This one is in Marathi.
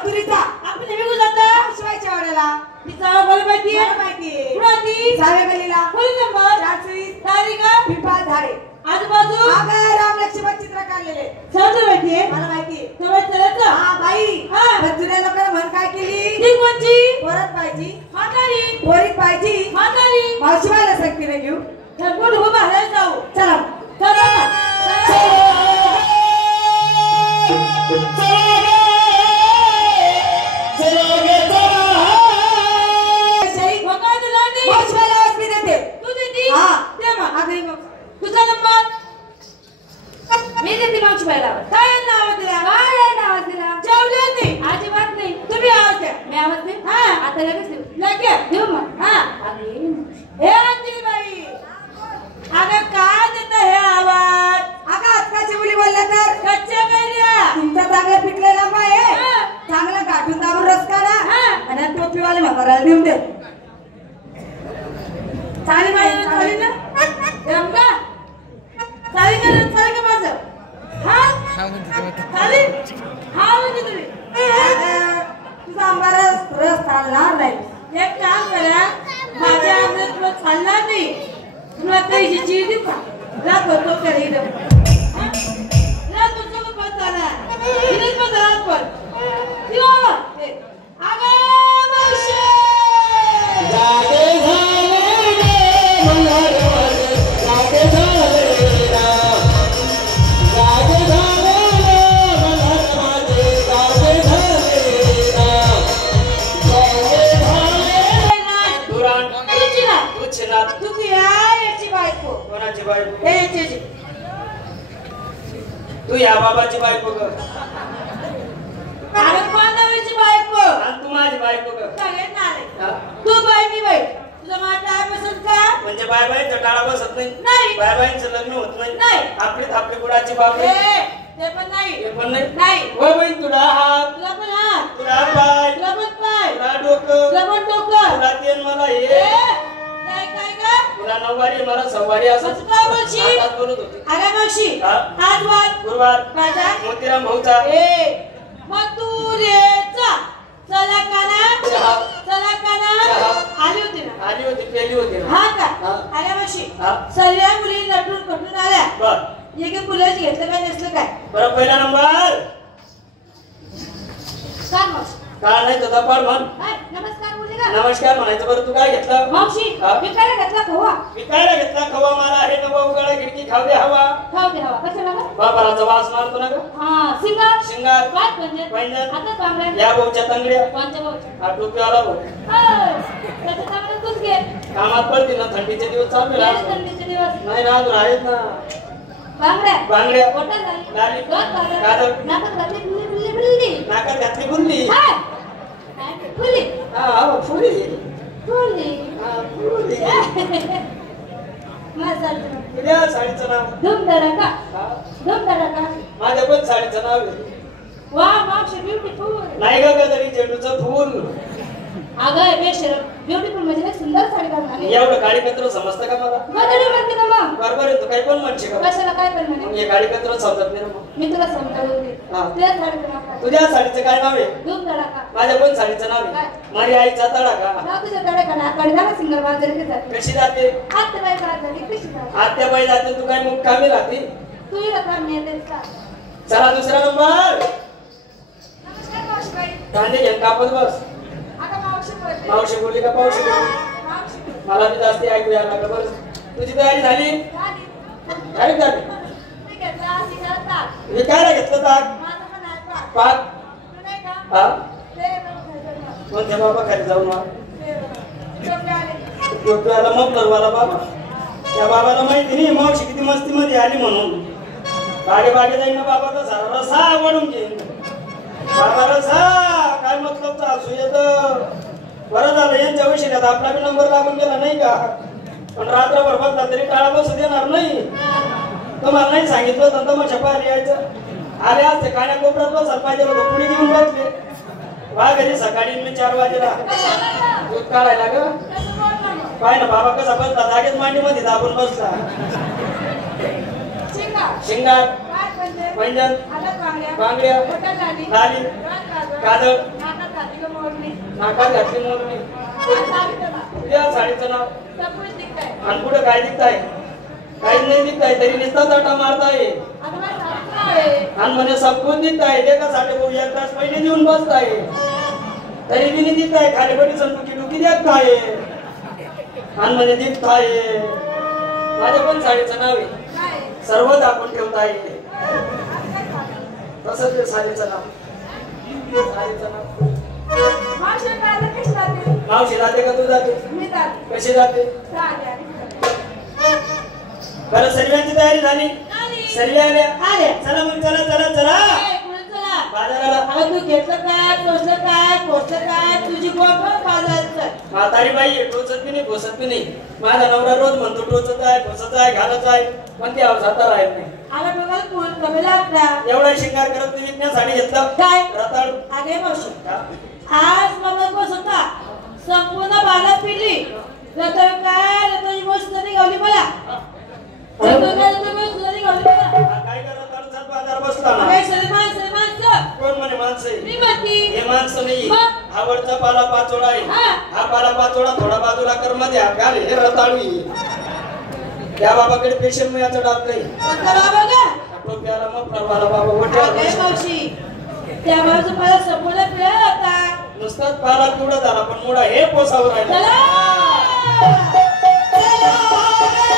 मधुरीचा आपण नेहमी जाता शिवायच्या वाड्याला तिचा मला माहिती आहे कुणाची सावे गलीला खोली नंबर 420 तारीख पिंपळ झाडे आजूबाजू अगं राम लक्ष्मण चित्र काढलेले सगळं माहिती आहे मला माहिती आहे तेव्हा चलायचं हा बाई हा. पण जुन्या लोकांना म्हण काय केली ती कोणची परत पाहिजे म्हातारी पोरीत पाहिजे म्हातारी मावशी बायला सांगते ना घेऊ ठरपून उभं बाहेर जाऊ चला चला तुझा नंबर मी देते मावशी बाईला काय नाव दिला जेवले होते अजिबात नाही तुम्ही आवाज द्या मी आवाज दे हा आता लगेच देऊ मग हा हे अंजली बाई अगं काय देत हे आवाज अगं आजकालची मुली बोलल्या तर कच्च्या कैऱ्या तुमचा चांगला पिकलेला माय आहे चांगला गाठून दाबून रस काढा आणि टोपीवाले म्हाताराला देऊन दे चालेल चालेल ना रमका चालेल का माझं हा चालेल हा म्हणजे तुम्ही तुझा आंबा रस चालणार नाही एक काम करा माझ्या अंगात तुला चालणार नाही तुला काही चिडी देऊ का रात होतो करे रात होतो पण चालणार इथेच पण रात पण अगं मावशी जागे झाले मंगळवार जागे झाले जागे झाले मंगळवार जागे झाले दुरान तुझीना तू की आहे याची बायको कोणाची बायको हे याची तू या बाबाची बायको ग अरे कोणाची बायको आणि तू माझी बायको ग सगळ्यात नाले तू बाई मी बाई तुझा माझा आहे पसंत का म्हणजे बाय बाईंचा टाळा बसत नाही नाही बाय बाईंचं लग्न होत नाही नाही आपली थापली गुडाची बाब ते पण नाही हे पण नाही नाही होय बहीण तुला हात तुला पण हात तुला पाय तुला पण पाय तुला डोकं तुला पण डोकं तुला तेल मला हे नाही काय का तुला नऊवारी मला सव्वारी असं कसं काय बोलशी हातात बोलत होती अरे मावशी हा? आज वाद गुरुवार माझा मोतीराम भाऊचा मथुरेचा चला चहा. काना आली होती ना आली होती पेली होती ना हा का हा. अरे मावशी हा. सगळ्या मुली नटून कटून आल्या बर एक फुलाच घेतलं काय नसलं काय बरं पहिला नंबर काय मावशी काय नाही तुझा पाड म्हण हाय, नमस्कार मुली का नमस्कार म्हणायचं बरं तू काय घेतलं मावशी हा? मी काय घेतला खवा विकायला घेतला खवा मला हे नवा उगाळा खिडकी खाऊ दे हवा खाऊ दे हवा कशाला का बाबाराचा वास मारतो ना ग हा सिंगार शिंगार काय म्हणजे पैंजण आता बांगड्या या भाऊच्या तंगड्या कोणत्या भाऊच्या हा टोपीवाला भाऊ त्याचं चांगलं तूच घे कामात पडतील ना थंडीचे दिवस चालू गेले आहे थंडीचे दिवस नाही ना अजून आहेत ना बांगड्या बांगड्या बोटात घाली लाली डोक्यात घाली, काजळ नाकात घातली बुल्ली बुल्ली बुल्ली नाकात घातली बुंदी हाय काय? बुल्ली हा फुली बुल्ली हा फुली माझा तुझ्या साडीचं नाव धूम धडाका हा धूम धडाका माझ्या पण साडीचं नाव आहे वा मावशी ब्युटिफुल नाही ग तरी झेंडूचं फुल अगं बेशर ब्युटिफुल म्हणजे एक सुंदर साडी घालून आली एवढं गाडी कत्र समजतं का मला गदडी म्हणते का मग बरोबर आहे तू काही पण म्हणशी का कशाला काय पण म्हणे हे गाडी कत्र समजत नाही ना मग मी तुला समजावून दे हा. तुझ्या साडीचं नाव काय? तुझ्या साडीचं काय नाव आहे धूम धडाका माझ्या पण साडीचं नाव आहे काय? माझी आईचा तडा का नाव तुझ्या धडाका कडे झाला सिंगर बाजार के जाते कशी जाते आता बाई बाजार कशी जाते आत्या बाई जाते तू काय मुख कामी राहते तू ही रकम मिळतेस का चला दुसरा नंबर नमस्कार मावशीबाई कांदे घेऊन कापत बस आता मावशी बोलते मावशी बोलली का पावशी बोलली मावशी बोलते. मला बी जास्ती ऐकू यायला लागलं बरं तुझी तयारी झाली झाली. झाली झाली मी घेतला सिंगर ताक विकायला घेतलं ताक माझं पण आहे पाक. पाक तू नाही का? हा ते बघ खायचं मग. कोणत्या बाबा खाली जाऊन वा ते बघ. जेवले आले. डोक्याला मफलरवाला बाबा त्या बाबाला माहिती नाही मावशी किती मस्ती मध्ये आली म्हणून बागे बागे जाईन ना बाबा तर सारा रसा आवडून घेईन बाबा रसा काय मतलब तर असू येत बरं झालं यांच्या विषयात आपला बी नंबर लागून गेला नाही का पण रात्रभर बसला तरी टाळा बसू देणार नाही तुम्हाला नाही सांगितलं तर तमाशा पाहिजे यायचं आले असते काड्या कोपऱ्यात बसायला पाहिजे होतं पुढे घेऊन बसले वा घरी सकाळी मी 4 वाजेला दूध काढायला ग कसं बोलला मग? पाय ना बाबा कसा बसला जागेत मांडीमध्ये दाबून बसला शिंगा. शिंगार काय म्हणते? पैंजण हातात बांगड्या. बांगड्या बोटात लाली. लाली डोक्यात काजळ नाकात घातली का मोरणी? नाकात घातली मोरणी तुझ्या साडीचं नाव सगळं दिसतंय. आणि पुढे काय दिसताय काहीच नाही दिसताय तरी नुसता चाटा मारताय आता माझं साडीचं नाव आहे. आणि म्हणजे सबकून दिसताय ते का साडे भाऊ एक तास पहिले देऊन बसताय तरी बी नाही दिसताय खाली पडी संतुकी डुकी देखताय आणि म्हणजे दिसताय माझ्या पण साडीचं नाव आहे काय? सर्व दाखवून ठेवताय तसंच ते साडीचं नाव साडीचं नाव मावशी दादा कशी जाते? मावशी जाते का तू जाते मी जाते. कशी जाते चालेल. बरं सर्वांची तयारी झाली झाली. सर्व आल्या आले. चला मग चला चला चला ए, पुढे चला. बाजाराला अगं तू घेतलं काय टोचलं काय पोचलं काय तुझी गोड बाजारात म्हातारी बाई आहे, टोचत बी नाही घोसत बी नाही माझा नवरा रोज म्हणतो टोचत आहे घोसत आहे घालत आहे पण ते जाता राहत नाही आला बघा पूर्ण कमी लागला एवढा शिंगार करत मी विकण्यासाठी घेतलं काय? रताळू अगे मावशी हा? आज मला बस होता संपूर्ण बाला पिली रताळ काय रताळी मस्त निघाली मला रताळ काय रताळ मस्त निघाली मला काय करत रताळूचाच बाजार बसला ना अगे सलमान कोण म्हणे माणसं आहे? मी म्हणती. हे माणसं नाही मग? आवडचा पाला पाचोळा आहे हा. हा पाला पाचोळा थोडा बाजूला कर मध्ये घाल हे रताळू आहे. त्या बाबाकडे पेशंट याचं डाक नाही कोणता बाबा का टोप्याला मग बाबा गोठ्यावर अगे बसला. मावशी त्या बाजू मला संपूर्ण पिळा होता नुसताच पाला पिवळा झाला पण मुडा हे पोसावर राहिला चला चला